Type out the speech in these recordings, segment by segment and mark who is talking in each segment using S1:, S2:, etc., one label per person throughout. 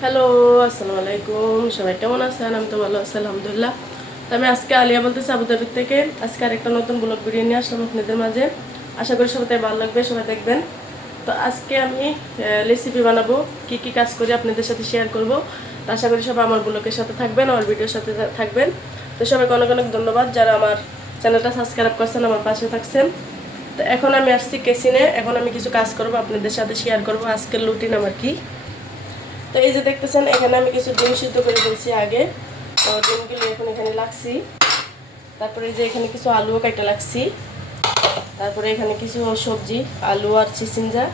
S1: Hello, আসসালামু আলাইকুম। সবাই কেমন আছেন? আমি তো ভালো আছি, আলহামদুলিল্লাহ। তো আমি আজকে আলিয়া বলতেছি আবুধাবি থেকে। আজকে আরেকটা নতুন ব্লগ ভিডিও নিয়ে আসলাম আপনাদের মাঝে। আশা করি সবাই ভালো লাগবে, সবাই দেখবেন। তো আজকে আমি রেসিপি বানাবো, কি কি কাজ করি আপনাদের সাথে শেয়ার করব। তো আশা করি সবাই আমার ব্লগের সাথে থাকবেন, আমার ভিডিওর সাথে থাকবেন। তো সবাইকে অনেক অনেক ধন্যবাদ যারা আমার চ্যানেলটা সাবস্ক্রাইব করছেন, আমার পাশে থাকছেন। তো এখন আমি আসছি কেসিনে এখন আমি কিছু কাজ করব, আপনাদের সাথে শেয়ার করব। আজকের রুটিন আমার কি? তো এই যে দেখতেছেন, এখানে আমি কিছু ডিম সিদ্ধ করে দিয়েছি আগে। তো ডিমগুলো এখন এখানে লাগছি। তারপরে যে এখানে কিছু আলুও কাটা লাগছি। তারপরে এখানে কিছু সবজি, আলু আর চিচিঞ্জা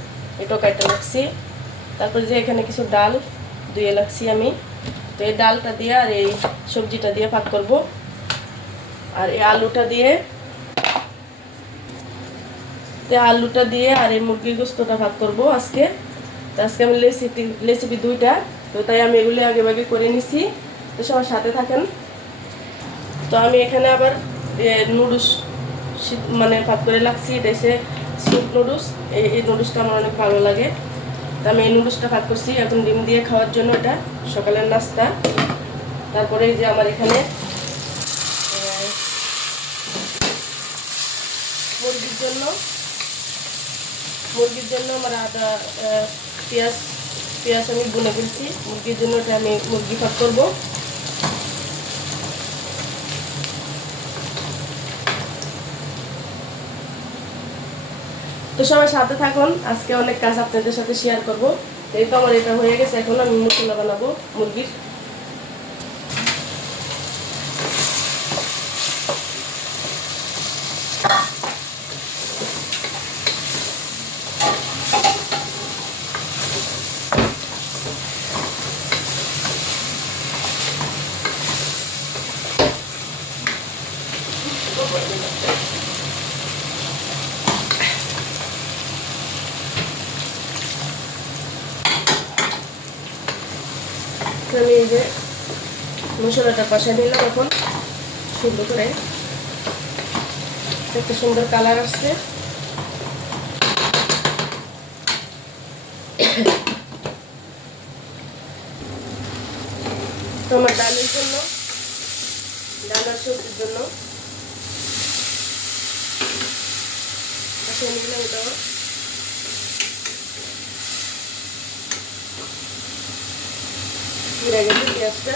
S1: এটাও কাটা লাগছি। তারপরে যে এখানে কিছু ডাল ধুয়ে লাগছি আমি। তো এই ডালটা দিয়ে আর এই সবজিটা দিয়ে ভাগ করব। আর এই আলুটা দিয়ে আলুটা দিয়ে আর এই মুরগির গোস্তটা ভাগ করব আজকে। আজকে আমি রেসিপি রেসিপি দুইটা, তো তাই আমি এগুলি আগে করে নিছি। তো সবার সাথে থাকেন। তো আমি এখানে আবার নুডলস মানে ভাগ করে লাগছি এটা এসে স্যুপ নুডলস। এই এই নুডলসটা আমার অনেক ভালো লাগে। তো আমি এই নুডলসটা ভাগ করছি। এখন ডিম দিয়ে খাওয়ার জন্য এটা সকালের নাস্তা। তারপরে এই যে আমার এখানে মুরগির জন্য মুরগির জন্য আমার আদা পেঁয়াজ পেঁয়াজ আমি বুনে ফেলছি। মুরগির জন্য আমি মুরগি ভাগ করব। তো সবাই সাথে থাকুন, আজকে অনেক কাজ আপনাদের সাথে শেয়ার করব। এই তো আমার এটা হয়ে গেছে, এখন আমি মশলা বানাবো মুরগির আমি এই যে মশলাটা কষা নিলাম এখন, সুন্দর করে। একটা সুন্দর কালার আসছে। তো আমার ডালের জন্য, ডাল আর সবজির জন্য। এটাও। পুড়ে গেছে পেঁয়াজটা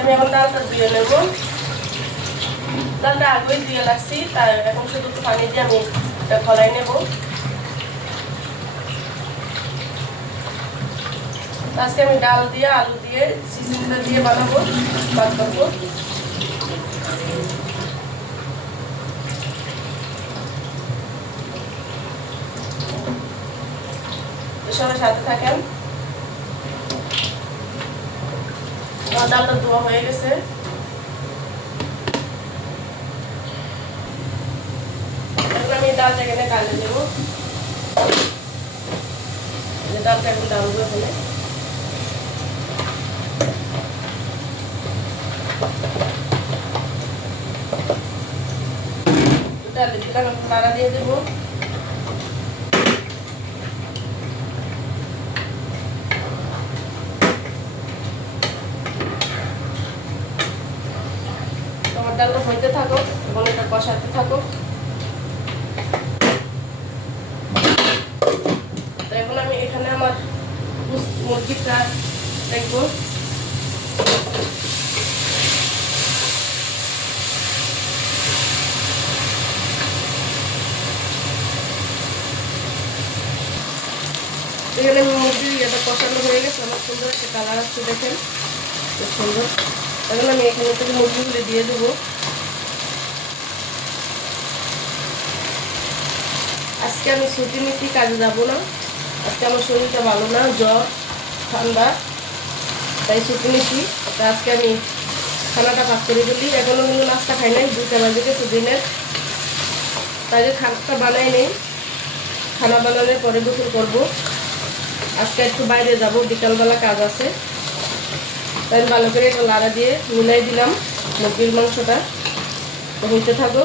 S1: আমি এখন ডালটা দিয়ে নেব ডালটা আগেই দিয়ে লাগছি তার এখন শুধু একটু পানি দিয়ে আমি এটা ফলাই নেব আজকে আমি ডাল দিয়ে আলু দিয়ে সিজনটা দিয়ে বানাবো ভাত করব সবাই সাথে থাকেন। ডালটা হয়ে গেছে। আমি ডালটা ডালে দেব। ডালটা এখন ডালবো এখানে ডালে দিলাম এখন দিয়ে দেবো। ডালটা হইতে থাকো এবং এটা কষাতে থাকো। তো এখন আমি এখানে আমার মুরগিটা দেখব। এখানে মুরগির ইয়েটা কষানো হয়ে গেছে আমার সুন্দর একটা কালার আসছে দেখেন। খুব সুন্দর। এখন আমি এখানে থেকে মুরগিগুলি দিয়ে দেবো। আজকে আমি ছুটি মিটি কাজে যাব না। আজকে আমার শরীরটা ভালো না, জ্বর, ঠান্ডা, তাই ছুটি তো আজকে আমি খানাটা ভাগ করে ফেলি। এখনও কিন্তু নাস্তা খাই নাই, দুইটা বাজে গেছে দিনের। তাই যে খানাটা বানাই নেই, খানা বানানোর পরে গোসল করব। আজকে একটু বাইরে যাব, বিকালবেলা কাজ আছে। তাই ভালো করে এটা লাড়া দিয়ে মিলাই দিলাম মুরগির মাংসটা। হইতে থাকো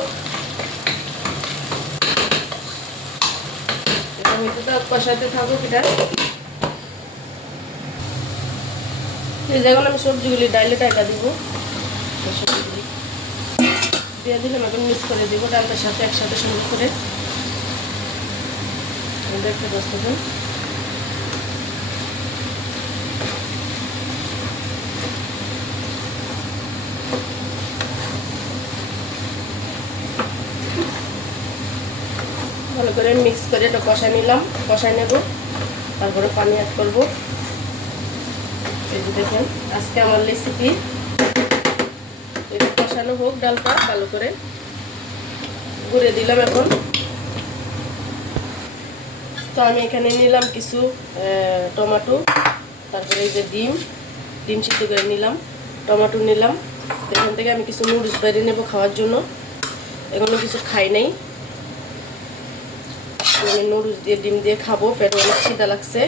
S1: এটা হইতে থাক, কষাইতে থাকো এটা। যেগুলো আমি সবজিগুলি ডাইলে টাইটা দিব। দিয়ে দিলাম, এখন মিক্স করে দিব ডালটার সাথে একসাথে সুন্দর করে। দেখতে পাচ্ছেন করে মিক্স করে এটা কষাই নিলাম কষাই নেব। তারপরে পানি অ্যাড করব। এই দেখেন, আজকে আমার রেসিপি এটা কষানো হোক ডালটা, ভালো করে। গুঁড়ে দিলাম এখন। তো আমি এখানে নিলাম কিছু টমেটো, তারপরে এই যে ডিম ডিম সিদ্ধ করে নিলাম, টমেটো নিলাম। এখান থেকে আমি কিছু নুডলস বাইরে নেব খাওয়ার জন্য। এগুলো কিছু খাই নাই। তো আমি নুডলস দিয়ে, ডিম দিয়ে খাব, পেটে অনেক খিদা লাগছে।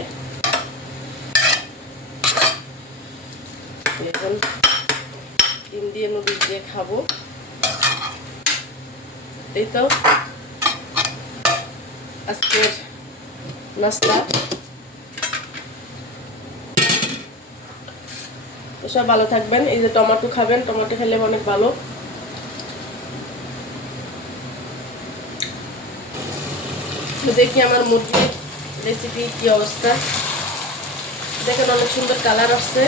S1: ডিম দিয়ে নুডলস দিয়ে খাব। এই তো। আজকের নাস্তা। সব ভালো থাকবেন, এই যে টমেটো খাবেন, টমেটো খেলে অনেক ভালো। তো দেখি আমার মুরগির রেসিপি কি অবস্থা। দেখেন অনেক সুন্দর কালার আসছে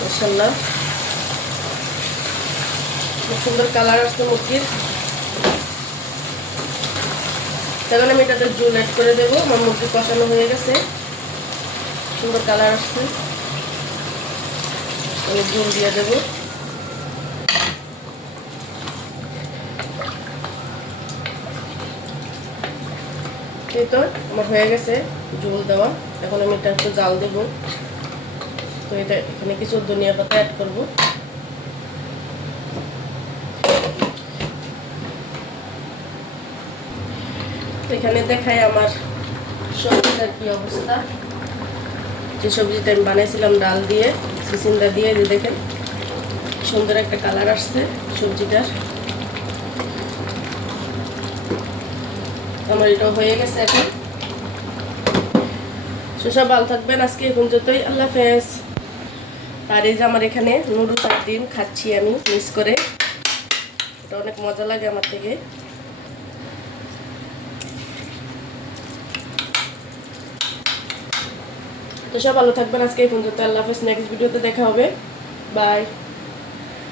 S1: মাসাল্লাহ খুব সুন্দর কালার আসছে মুরগির। তখন আমি এটাতে জুল অ্যাড করে দেবো, আমার মুরগি কষানো হয়ে গেছে। সুন্দর কালার আসছে। আমি জুল দিয়ে দেবো। এই তো আমার হয়ে গেছে জল দেওয়া। এখন আমি এটা একটু জাল দেবো। তো এটা এখানে কিছু ধনিয়া পাতা অ্যাড করব। এখানে দেখাই আমার সবজিটার কি অবস্থা। যে সবজিটা আমি বানিয়েছিলাম ডাল দিয়ে সিসিন্দা দিয়ে দেখেন, সুন্দর একটা কালার আসছে সবজিটার। আমার এটা হয়ে গেছে এখন। সব ভালো থাকবেন আজকে এখন যতই আল্লাহ হাফেজ। আর এই যে আমার এখানে নুডলস আর ডিম খাচ্ছি আমি মিক্স করে। এটা অনেক মজা লাগে আমার থেকে। তো সব ভালো থাকবেন আজকে এই পর্যন্ত আল্লাহ হাফেজ। নেক্সট ভিডিওতে দেখা হবে। বাই